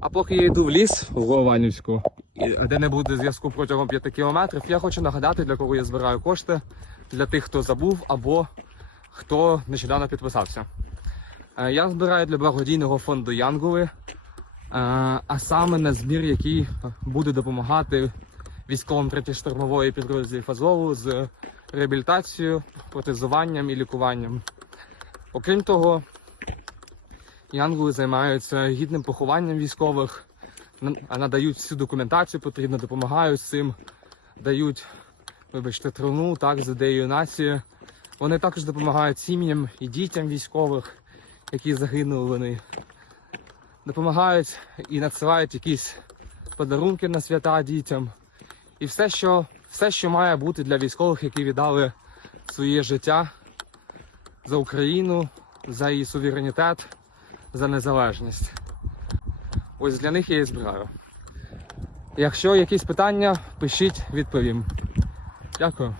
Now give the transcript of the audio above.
А поки я йду в ліс в Голованівську, де не буде зв'язку протягом 5 кілометрів, я хочу нагадати, для кого я збираю кошти, для тих, хто забув або хто нещодавно підписався. Е, Я збираю для благодійного фонду Янголи, е, а саме на збір, який буде допомагати військовим 3 штурмової підрозділів Азову з реабілітацією, протезуванням і лікуванням. Окрім того, Янголи займаються гідним похованням військових, на- надають всю документацію потрібно, допомагають цим, дають, вибачте, труну, так, з ідеєю нації. Вони також допомагають сім'ям і дітям військових, які загинули вони. Допомагають і надсилають якісь подарунки на свята дітям. І все, що, все, що має бути для військових, які віддали своє життя за Україну, за її суверенітет, за незалежність. Ось для них я і збираю. Якщо якісь питання, пишіть, відповім. Дякую.